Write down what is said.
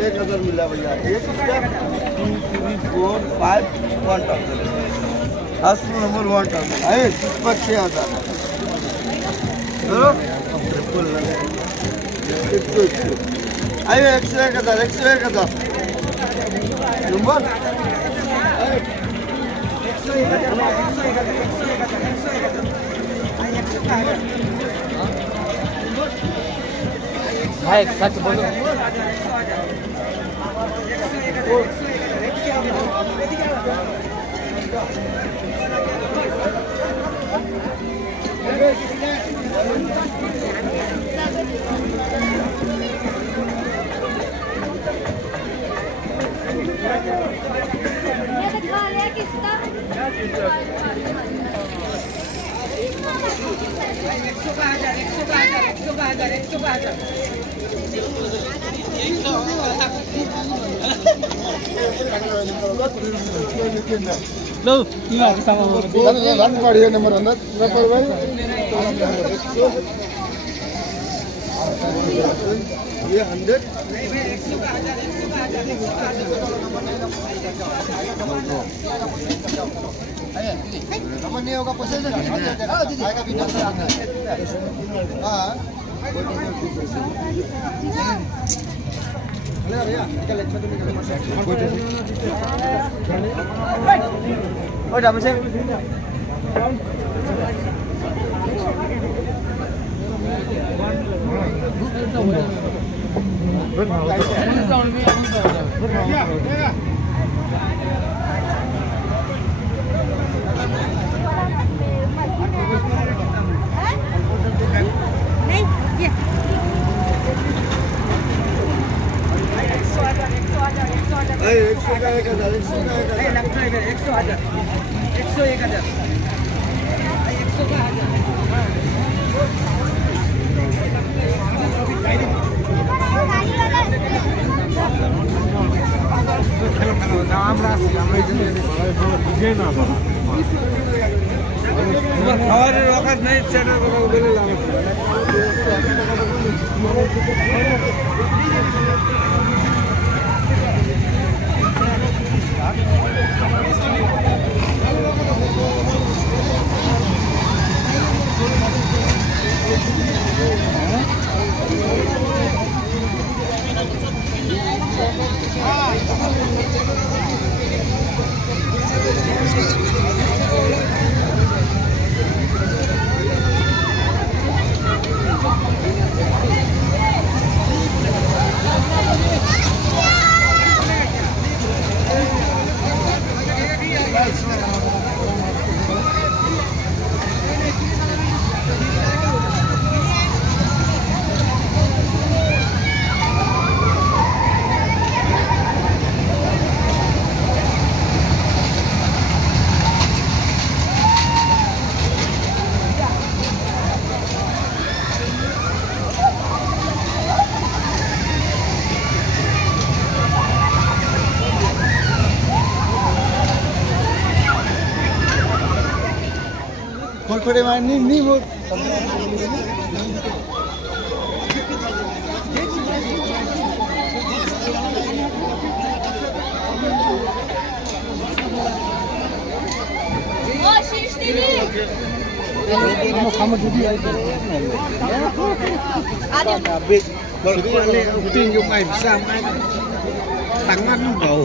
1000 मिला भैया। ये किसका 2 3 4 5 1000 अस्त्र नंबर 1000 है। पुष्पक 6000 चलो ट्रिपल आइए 101,000 101,000 नंबर 101,000 भाई सच बोलो लो sama kan गाड़ी नंबर अंदर ये 100 नंबर नहीं होगा पैसे आएगा भी हाँ और डाबल से खोलखोड़े में नहीं वो kamu jadi ada habis boleh utin yung may bisa tangan bau